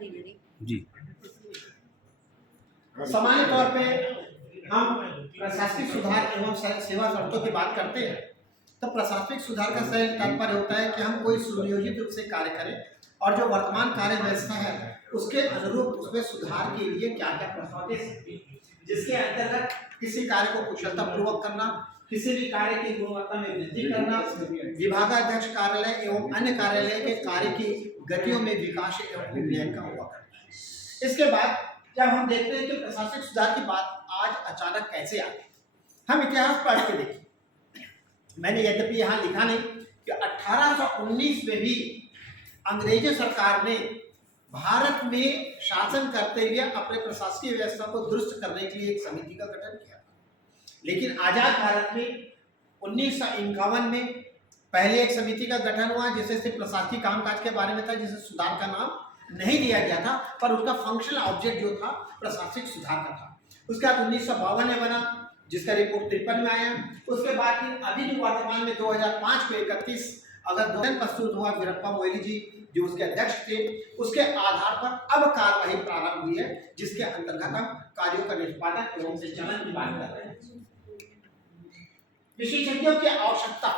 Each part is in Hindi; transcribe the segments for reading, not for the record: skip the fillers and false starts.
जी। सामान्य तौर पे हम प्रशासनिक सुधार एवं सेवा शर्तों की बात करते हैं तो प्रशासनिक सुधार का सही तात्पर्य होता है कि हम कोई सुनियोजित रूप से कार्य करें और जो वर्तमान कार्य व्यवस्था है उसके अनुरूप उसमें सुधार के लिए क्या क्या प्रस्ताव दे सकते हैं, जिसके अंतर्गत किसी कार्य को कुशलता पूर्वक करना, किसी भी कार्य की गुणवत्ता में वृद्धि करना, विभागाध्यक्ष कार्यालय एवं अन्य कार्यालय के कार्य की गतियों में विकास एवं उन्नयन का हुआ करता है। इसके बाद जब हम देखते हैं कि प्रशासनिक सुधार की बात आज अचानक कैसे आ गई, हम इतिहास पढ़ के देखें। मैंने यद्यपि यहाँ लिखा नहीं कि 1819 में भी अंग्रेजी सरकार ने भारत में शासन करते हुए अपने प्रशासकीय व्यवस्था को दुरुस्त करने के लिए एक समिति का गठन किया था, लेकिन आजाद भारत में 1951 में पहले एक समिति का गठन हुआ जिससे सिर्फ प्रशासकीय कामकाज के बारे में था, जिसे सुधार का नाम नहीं दिया गया था, पर उसका फंक्शनल ऑब्जेक्ट जो था प्रशासनिक सुधार का था। उसके बाद 1952 में बना जिसका रिपोर्ट 53 में आया। उसके बाद अभी जो वर्तमान में 2005 को 31 अगस्त 2000 प्रस्तुत हुआ वीरप्पा मोइली जी जो उसके अध्यक्ष थे, उसके आधार पर अब कार्यवाही प्रारंभ हुई है जिसके अंतर्गत हम कार्यों का निष्पादन एवं संचालन की बात कर रहे हैं। विशेषज्ञों की आवश्यकता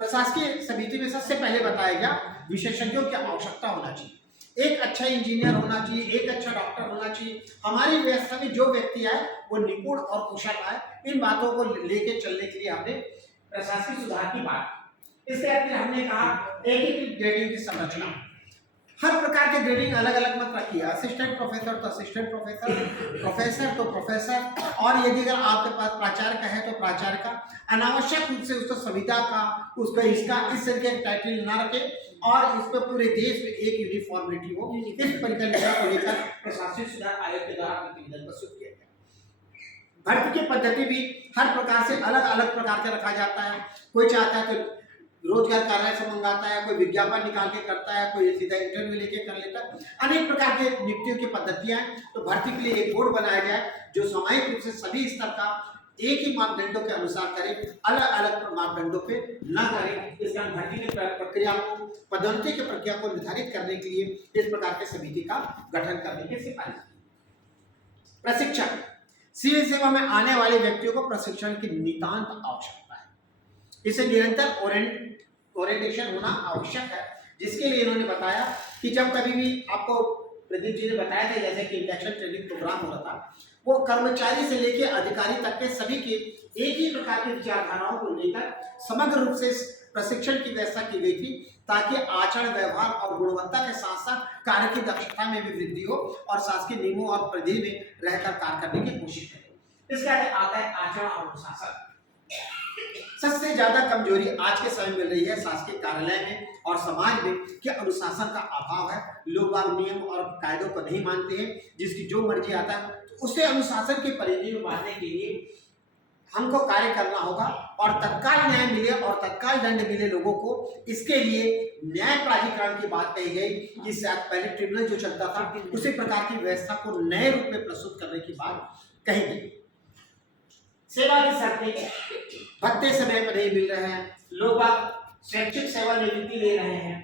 प्रशासकीय समिति में सबसे पहले बताया गया, विशेषज्ञों की आवश्यकता होना चाहिए। एक अच्छा इंजीनियर होना चाहिए, एक अच्छा डॉक्टर होना चाहिए। हमारी व्यवस्था में जो व्यक्ति है वो निपुण और कुशल है। इन बातों को लेके चलने के लिए हमने प्रशासनिक सुधार की बात की। इसके बाद हमने कहा एकीकृत ग्रेडिंग की संरचना। हर प्रकार के ग्रेडिंग अलग अलग मत रखिए, असिस्टेंट प्रोफेसर तो असिस्टेंट प्रोफेसर, प्रोफेसर तो प्रोफेसर, और यदि अगर आपके पास प्राचार्य का है तो प्राचार्य का। अनावश्यक रूप से उसको संविदा का, उसका इसका इस तरह के टाइटल ना रखे और इस पर पूरे देश में एक यूनिफॉर्मिटी हो। इस परिकल्पना को लेकर प्रशासनिक सुधार आयोग के द्वारा प्रतिवेदन प्रस्तुत किया गया। भर्ती की पद्धति भी हर प्रकार से अलग अलग प्रकार का रखा जाता है। कोई चाहता है तो रोजगार कार्यालय से मंगाता है, कोई विज्ञापन निकाल के करता है, कोई सीधा इंटरव्यू लेके कर लेता है। अनेक प्रकार के नियुक्तियों की पद्धतियां हैं। तो भर्ती के लिए एक बोर्ड बनाया जाए जो सामान्य रूप से सभी स्तर का एक ही मापदंडों के अनुसार करे, अलग अलग मापदंडों पे न करे। इसका भर्ती की प्रक्रिया को, पदोन्नति की प्रक्रिया को निर्धारित करने के लिए इस प्रकार के समिति का गठन करने की सिफारिश। प्रशिक्षण, सिविल सेवा में आने वाले व्यक्तियों को प्रशिक्षण की नितांत आवश्यकता है। इसे निरंतर ओरिएंटेशन होना आवश्यक है, जिसके लिए इन्होंने बताया कि जब कभी भी आपको प्रदीप जी ने बताया था जैसे कि इंडक्शन ट्रेनिंग प्रोग्राम हो रहा था, वो कर्मचारी से लेकर अधिकारी तक के सभी के एक ही प्रकार की विचारधाराओं को लेकर समग्र रूप से प्रशिक्षण की व्यवस्था की गई थी, ताकि आचरण, व्यवहार और गुणवत्ता के साथ साथ कार्य की दक्षता में भी वृद्धि हो और शासकीय नियमों और परिधि में रहकर कार्य करने की कोशिश करें। इसके आगे आता है आचरण और अनुशासन। सबसे ज्यादा कमजोरी आज के समय मिल रही है शासकीय कार्यालय में और समाज में कि अनुशासन का अभाव है। लोग नियम और कायदों को नहीं मानते हैं, जिसकी जो मर्जी आता है तो उसे अनुशासन की परिधि में बांधने के लिए हमको कार्य करना होगा और तत्काल न्याय मिले और तत्काल दंड मिले लोगों को। इसके लिए न्याय प्राधिकरण की बात कही गई कि पहले ट्रिब्यूनल जो चलता था उसी प्रकार की व्यवस्था को नए रूप में प्रस्तुत करने की बात कही गई। सेवा की शर्तें, भत्ते समय पर नहीं मिल रहे हैं, लोग शैक्षिक सेवा निवृत्ति ले रहे हैं,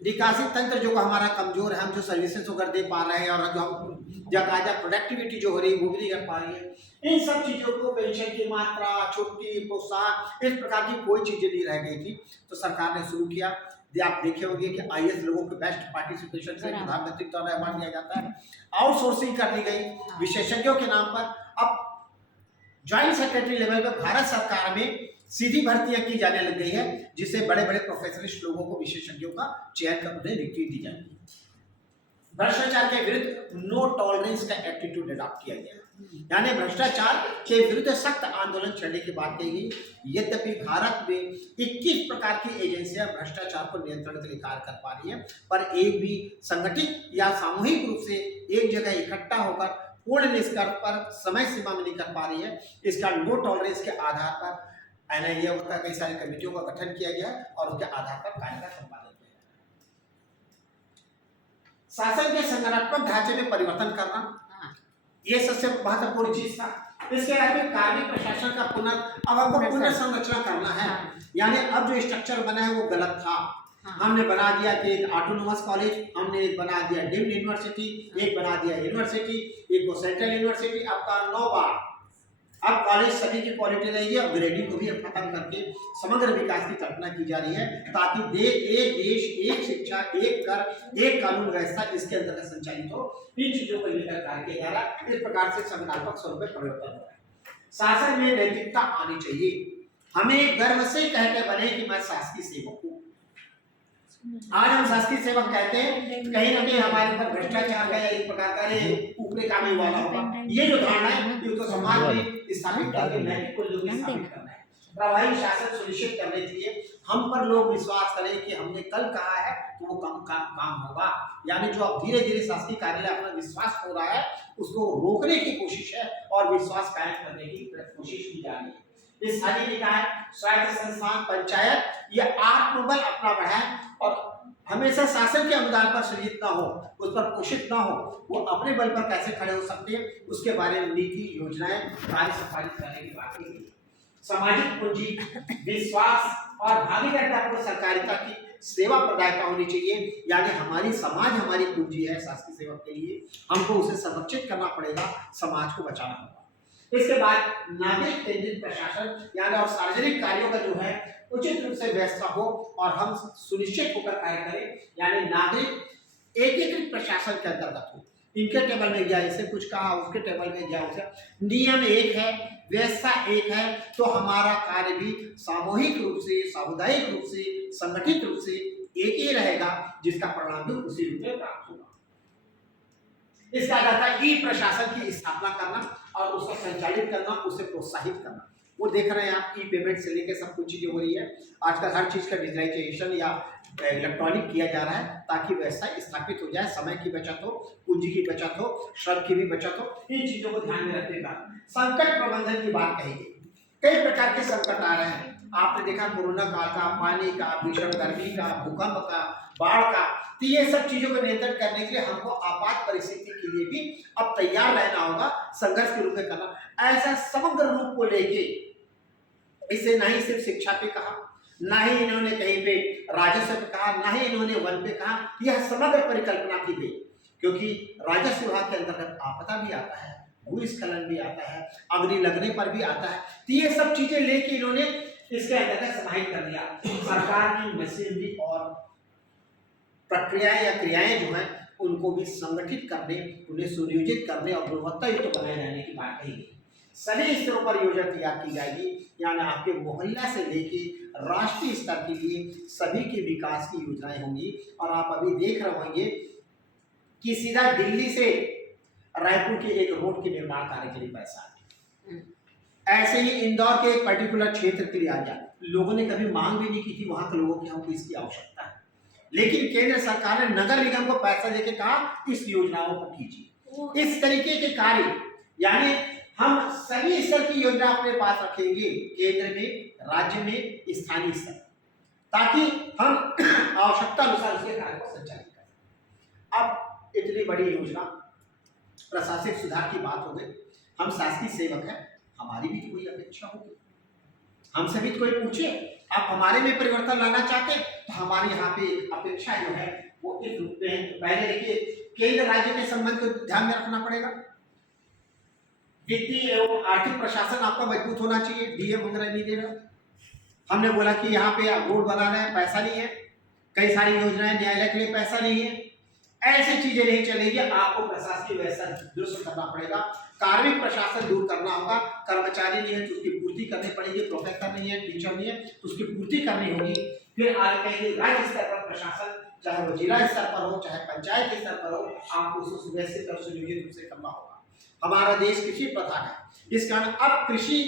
निकासी तंत्र जो हमारा कमजोर है, हम जो सर्विसेज अगर दे पा रहे हैं और जो हम ज्यादा प्रोडक्टिविटी जो हो रही है वो भी नहीं कर पा रही है। इन सब चीजों को, पेंशन की मात्रा, छुट्टी, प्रोत्साहन, इस प्रकार की कोई चीजें नहीं रह गई थी, तो सरकार ने शुरू किया। आप देखे होंगे कि आईएएस लोगों के बेस्ट पार्टिसिपेशन से प्रधानमंत्री द्वारा अवार्ड दिया जाता है। आउटसोर्सिंग कर दी गई विशेषज्ञों के नाम पर। अब ज्वाइंट सेक्रेटरी लेवल पे भारत सरकार में सीधी भर्तियां की जाने लग गई है, जिससे बड़े बड़े प्रोफेशनलिस्ट लोगों को, विशेषज्ञों का चयन कर उन्हें नियुक्ति दी जाती है। भ्रष्टाचार के विरुद्ध नो टॉलरेंस का एटीट्यूड अडॉप्ट किया गया, यानी भ्रष्टाचार के विरुद्ध सख्त आंदोलन छेड़ने की बात कही गई। यद्यपि भारत में 21 प्रकार की एजेंसियां भ्रष्टाचार को नियंत्रण के लिए कार्य कर पा रही है, पर एक भी संगठित या सामूहिक रूप से एक जगह इकट्ठा होकर पूर्ण निष्कर्ष पर समय सीमा में नहीं कर पा रही है। इसका नो टॉलरेंस के आधार पर एनआईए का कई सारी कमेटियों का गठन किया गया और उसके आधार पर कार्य का संपादन किया गया। शासन के संगठनात्मक ढांचे में परिवर्तन करना, ये सबसे महत्वपूर्ण चीज था। इसके अलावा कार्मिक प्रशासन का अब हमको पुनर्संरचना करना है, यानी अब जो स्ट्रक्चर बना है वो गलत था। हमने बना दिया कि एक ऑटोनोमस कॉलेज, हमने एक बना दिया डीम्ड यूनिवर्सिटी, एक बना दिया यूनिवर्सिटी, एक को सेंट्रल यूनिवर्सिटी। आपका 9 बार अब कॉलेज सभी की क्वालिटी रहेगी और ग्रेडिंग को भी अब खत्म करके समग्र विकास की कल्पना की जा रही है, ताकि एक देश, एक शिक्षा, एक कर, एक कानून व्यवस्था इसके अंतर्गत संचालित हो। इन चीजों को लेकर कार्य किया जा रहा है। इस प्रकार से संगठनात्मक स्वरूप में परिवर्तन हो रहा है। शासन में नैतिकता आनी चाहिए। हमें गर्व से कह के बने कि मैं शासकीय सेवक हूँ। आज हम शासकीय सेवक कहते हैं, कहीं ना कहीं हमारे ऊपर भ्रष्टाचार का या एक प्रकार का ऊपरी काम ही वाला होगा। ये जो धारणा है ये तो समाज में स्थापित करके नैतिक मूल्यों को स्थापित करना है। प्रभावी शासन सुनिश्चित करने के लिए हम पर लोग विश्वास करें कि हमने कल कहा है तो वो काम होगा। यानी जो अब धीरे धीरे शासकीय कार्यालय अपना विश्वास हो रहा है उसको रोकने की कोशिश है और विश्वास कायम करने की कोशिश की जा रही है। इस स्थानीय निकाय, स्वायत्त संस्थान, पंचायत ये आत्मबल अपना बढ़ाएं और हमेशा शासन के अनुदान पर सृजित ना हो, उस पर पोषित ना हो, वो अपने बल पर कैसे खड़े हो सकते हैं उसके बारे में नीति, योजनाएं, कार्य संपादित करने की बात की। सामाजिक पूंजी, विश्वास और भागीदारीपूर्ण सरकारिता की सेवा प्रदायता होनी चाहिए। यानी हमारी समाज हमारी पूंजी है शासकीय सेवा के लिए, हमको उसे संरक्षित करना पड़ेगा, समाज को बचाना होगा। इसके बाद नागरिक केंद्रित प्रशासन यानी और सार्वजनिक कार्यों का जो है उचित रूप से व्यवस्था हो और हम सुनिश्चित होकर कार्य करें। यानी नागरिक एकीकृत प्रशासन के अंतर्गत हो। इनके टेबल में गया इसे कुछ कहा, उसके टेबल में गया उसे, नियम एक है, व्यवस्था एक है, तो हमारा कार्य भी सामूहिक रूप से, सामुदायिक रूप से, संगठित रूप से एक ही रहेगा, जिसका परिणाम भी उसी रूप में प्राप्त होगा। इसका अर्थ है ई प्रशासन की स्थापना करना और उसको संचालित करना, उसे प्रोत्साहित करना। वो देख रहे हैं आप, ई पेमेंट से लेकर सब कुछ चीजें हो रही है। आजकल हर चीज का डिजिटाइजेशन या इलेक्ट्रॉनिक किया जा रहा है ताकि व्यवस्था स्थापित हो जाए, समय की बचत हो, पूंजी की बचत हो, श्रम की भी बचत हो। इन चीजों को ध्यान में रखने का संकट प्रबंधन की बात कही गई। कई प्रकार के संकट आ रहे हैं। आपने देखा कोरोना काल का, पानी का, भीषण गर्मी का, भूकंप का, बाढ़ का, तो ये सब चीजों को नियंत्रण करने के लिए हमको आपात परिस्थिति के लिए भी अब तैयार रहना होगा, संघर्ष के रूप में करना। ऐसा समग्र रूप को लेके इसे ना ही सिर्फ शिक्षा पे कहा, ना ही इन्होंने कहीं पे राजस्व पे कहा, ना ही इन्होंने वन पे कहा, यह समग्र परिकल्पना की गई। क्योंकि राजस्व विभाग के अंतर्गत आपदा भी आता है, भूस्खलन भी आता है, अग्नि लगने पर भी आता है, तो ये सब चीजें लेके इन्होंने इसके अंतर्गत समाहित कर दिया। सरकार की मशीनरी और प्रक्रियाएं या क्रियाएं जो हैं उनको भी संगठित करने, उन्हें सुनियोजित करने और गुणवत्ता युक्त बनाए जाने की बात कही गई। सभी स्तरों पर योजना तैयार की जाएगी। यानी आपके मोहल्ला से लेके राष्ट्रीय स्तर के लिए सभी के विकास की योजनाएं होंगी। और आप अभी देख रहे होंगे कि सीधा दिल्ली से रायपुर के एक रोड के निर्माण कार्य के लिए पैसा है। ऐसे ही इंदौर के एक पर्टिकुलर क्षेत्र के लिए आ गया। लोगों ने कभी मांग भी नहीं की थी वहां के लोगों की हमको इसकी आवश्यकता है, लेकिन केंद्र सरकार ने नगर निगम को पैसा देके कहा इस योजनाओं को कीजिए। इस तरीके के कार्य यानी हम सभी स्तर की योजना अपने पास रखेंगे, केंद्र में, राज्य में, स्थानीय स्तर, ताकि हम आवश्यकता अनुसार उसके कार्य को संचालित करें। अब इतनी बड़ी योजना, प्रशासनिक सुधार की बात हो गई, हम शासकीय सेवक हैं, हमारी भी कोई अपेक्षा होगी। हमसे भी कोई पूछे आप हमारे में परिवर्तन लाना चाहते हैं तो हमारे यहाँ पे अपेक्षा जो है वो इस रूप में, पहले देखिए केंद्र राज्य के संबंध को ध्यान में रखना पड़ेगा। वित्तीय एवं आर्थिक प्रशासन आपका मजबूत होना चाहिए। डीएम वगैरह नहीं दे रहा, हमने बोला कि यहाँ पे रोड बना रहे हैं, पैसा नहीं है, कई सारी योजनाएं, न्यायालय के लिए पैसा नहीं है, ऐसी चीजें नहीं चलेगी। आपको प्रशासनिक व्यवस्था दुरुस्त करना पड़ेगा, कार्मिक प्रशासन दूर करना होगा। कर्मचारी नहीं है तो उसकी पूर्ति करनी पड़ेगी, प्रोफेसर नहीं है, टीचर नहीं है तो उसकी पूर्ति करनी होगी। फिर आगे कहेंगे राज्य स्तर पर प्रशासन, चाहे वो जिला स्तर पर हो, चाहे पंचायत स्तर पर हो, आपको उसको सुव्यवस्थित और सुनियोजित रूप से करना होगा। हमारा देश कृषि प्रधान है, इस कारण अब कृषि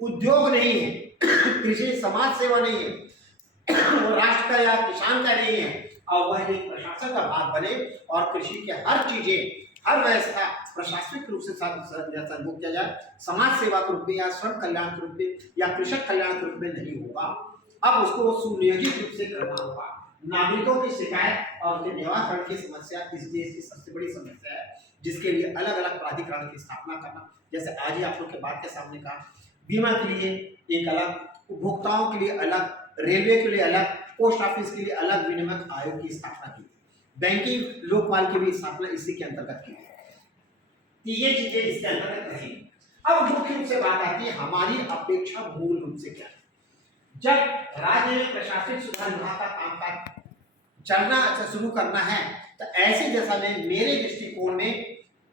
उद्योग नहीं है, कृषि समाज सेवा नहीं है, वो राष्ट्र का या किसान का नहीं है, और वह एक प्रशासन का भाग बने और कृषि के हर चीजें, हर व्यवस्था प्रशासनिक रूप से संबोधित किया जाए। समाज सेवा के रूप में या श्रम कल्याण के रूप में या कृषक कल्याण के रूप में नहीं होगा। अब उसको सुनियोजित रूप से करना होगा। नागरिकों की शिकायत और उनके निराकरण की समस्या इस देश की सबसे बड़ी समस्या है, जिसके लिए अलग अलग प्राधिकरण की स्थापना करना, जैसे आज ही आप लोग के बात के सामने कहा, बीमा के लिए एक अलग, उपभोक्ताओं के लिए अलग, रेलवे के लिए अलग, पोस्ट ऑफिस के लिए अलग विनिमय आयोग की स्थापना की, बैंकिंग लोकपाल की भी स्थापना इसी के अंतर्गत की। तो ये चीजें इसके अंतर्गत रहेंगी। अब मुख्य रूप से बात आती है हमारी अपेक्षा मूल रूप से क्या है। जब राज्य में प्रशासनिक सुधार विभाग का कामकाज चलना शुरू करना है तो ऐसी दशा में मेरे दृष्टिकोण में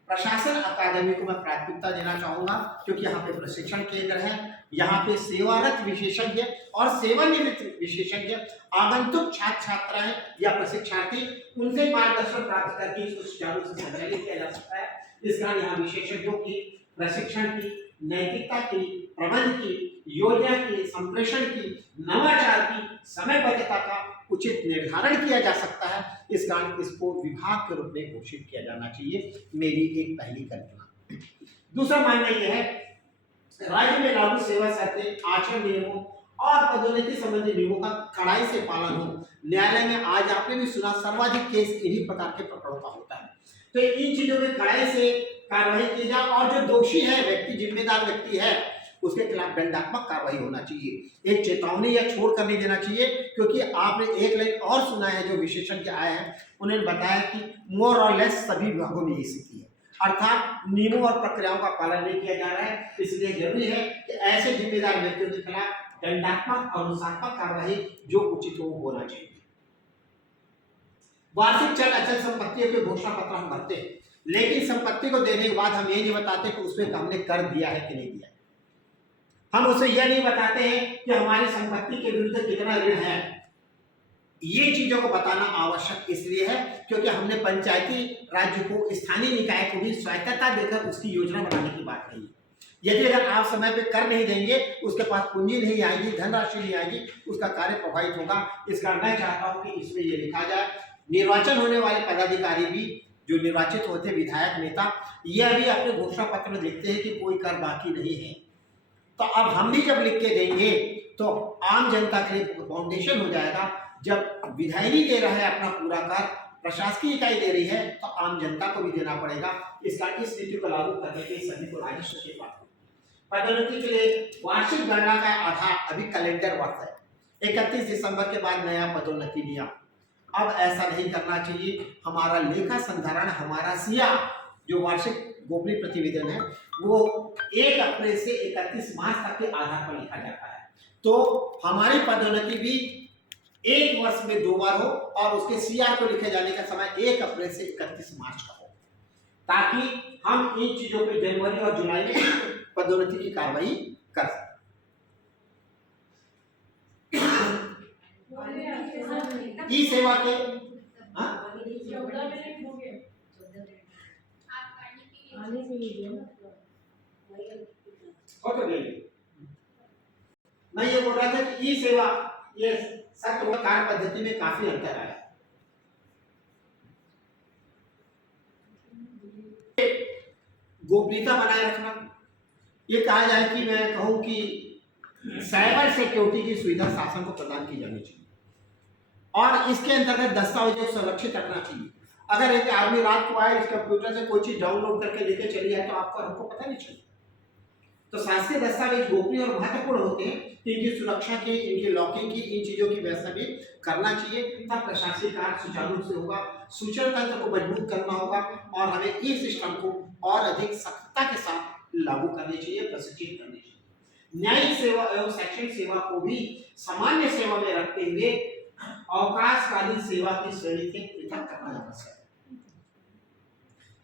प्रशासन अकादमी को मैं प्राथमिकता देना चाहूंगा, क्योंकि यहाँ पे प्रशिक्षण केंद्र है, यहाँ पे सेवारत विशेषज्ञ और सेवानिवृत्त विशेषज्ञ आगंतुक छात्र छात्राएं या प्रशिक्षार्थी उनसे मार्गदर्शन प्राप्त करके इसको सुचारू रूप से संचालित किया जा सकता है। इस कारण यहाँ विशेषज्ञों की प्रशिक्षण की, नैतिकता की, प्रबंध की, योजना की, संप्रेषण की, नवाचार की, समयबद्धता का उचित निर्धारण किया जा सकता है। इस कारण इसको विभाग के रूप में घोषित किया जाना चाहिए, मेरी एक पहली कल्पना। दूसरा मानना यह है राज्य में लागू सेवा शर्तें, आचरण नियमों और पदोन्नति संबंधी नियमों का कड़ाई से पालन हो। न्यायालय में आज आपने भी सुना सर्वाधिक केस इन्हीं प्रकार के प्रकरणों का होता है, तो इन चीजों में कड़ाई से कार्रवाई की जाए और जो दोषी है व्यक्ति, जिम्मेदार व्यक्ति है, उसके खिलाफ दंडात्मक कार्रवाई होना चाहिए। एक चेतावनी या छोड़ कर नहीं देना चाहिए, क्योंकि आपने एक लाइन और सुना है जो विशेषज्ञ आए हैं उन्होंने बताया कि मोर और लेस सभी विभागों में ये स्थिति है, अर्थात नियमों और प्रक्रियाओं का पालन नहीं किया जा रहा है। इसलिए जरूरी है कि ऐसे जिम्मेदार व्यक्तियों के खिलाफ दंडात्मक और अनुशासनात्मक कार्रवाई जो उचित हो होना चाहिए। वार्षिक चल अचल संपत्तियों के घोषणा पत्र हम भरते हैं, लेकिन संपत्ति को देने के बाद हम ये नहीं बताते कि उसमें हमने कर दिया है कि नहीं दिया। हम उसे यह नहीं बताते हैं कि हमारी संपत्ति के विरुद्ध कितना ऋण है। ये चीजों को बताना आवश्यक इसलिए है क्योंकि हमने पंचायती राज्य को, स्थानीय निकाय को भी स्वायत्तता देकर उसकी योजना बनाने की बात कही। यदि अगर आप समय पे कर नहीं देंगे, उसके पास पूंजी नहीं आएगी, धनराशि नहीं आएगी, उसका कार्य प्रभावित होगा। इस कारण मैं चाहता हूं कि इसमें यह लिखा जाए निर्वाचन होने वाले पदाधिकारी भी जो निर्वाचित होते विधायक नेता, यह भी अपने घोषणा पत्र में लिखते हैं कि कोई कर बाकी नहीं है। तो अब हम भी जब लिख के देंगे तो आम जनता के लिए फाउंडेशन हो जाएगा। जब विधायनी दे रहा है अपना पूरा कर, प्रशासकीय इकाई दे रही है, तो आम जनता को भी देना पड़ेगा। इस नीति को लागू करने के सभी को राजस्व के पास पदोन्नति के लिए वार्षिक गणना का आधार अभी कैलेंडर वर्ष है। 31 दिसंबर के बाद नया पदोन्नति नियम। अब ऐसा नहीं करना चाहिए। हमारा लेखा संधारण, हमारा सिया जो वार्षिक गोपनीय प्रतिवेदन है वो 1 अप्रैल से 31 मार्च तक के आधार पर लिखा जाता है। तो हमारी पदोन्नति भी 1 वर्ष में 2 बार हो और उसके सीआर को लिखे जाने का समय 1 अप्रैल से 31 मार्च का हो, ताकि हम इन चीजों पे जनवरी और जुलाई में पदोन्नति की कार्रवाई कर सकें। ई सेवा के मैं ये बोल रहा था कि ई सेवा ये सख्त कार्य पद्धति में काफी अंतर आया। गोपनीयता बनाए रखना, ये कहा जाए कि मैं कहूं कि साइबर सिक्योरिटी की सुविधा शासन को प्रदान की जानी चाहिए और इसके अंतर्गत दस्तावेजों को सुरक्षित रखना चाहिए। अगर एक आदमी रात को आए, इस कंप्यूटर से कोई चीज डाउनलोड करके लेके चली है तो आपको हमको पता नहीं चलेगा। तो शासकीय दस्तावेज गोपनीय और महत्वपूर्ण होते हैं, तो इनकी सुरक्षा की, इनकी लॉकिंग की, इन चीजों की व्यवस्था भी करना चाहिए। तब प्रशासनिक कार्य सुचारू रूप से होगा। सूचना तंत्र को मजबूत करना होगा और हमें इस सिस्टम को और अधिक सख्तता के साथ लागू करनी चाहिए, प्रशिक्षित करनी चाहिए। न्यायिक सेवा एवं शैक्षणिक सेवा को भी सामान्य सेवा में रखते हुए अवकाशकालीन सेवा की श्रेणी के पृथक करना आवश्यक है।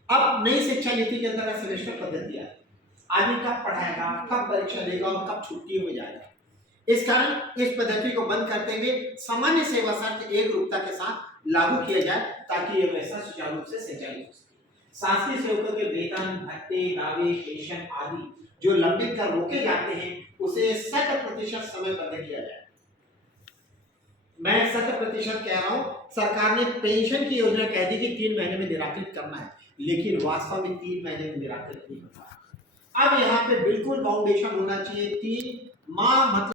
अब नई शिक्षा नीति के अंतर्गत सेमेस्टर पद्धति है। आदमी कब पढ़ाएगा, कब परीक्षा देगा और कब छुट्टी हो जाएगा। इस कारण इस पद्धति को बंद करते हुए सामान्य सेवा शर्त एक रूपता के साथ लागू किया जाए, ताकि यह व्यवस्था सुचारू रूप से संचालित हो सके। शासकीय सेवकों के वेतन, भत्ते, दावे, पेंशन आदि जो लंबित कर रोके जाते हैं, उसे 100% समयबद्ध किया जाए। मैं 100% कह रहा हूं। सरकार ने पेंशन की योजना कह दी कि 3 महीने में निराकृत करना है, लेकिन वास्तव में 3 महीने में निराकृत नहीं होता। अब यहाँ पे बिल्कुल फाउंडेशन होना चाहिए। 3 माह मतलब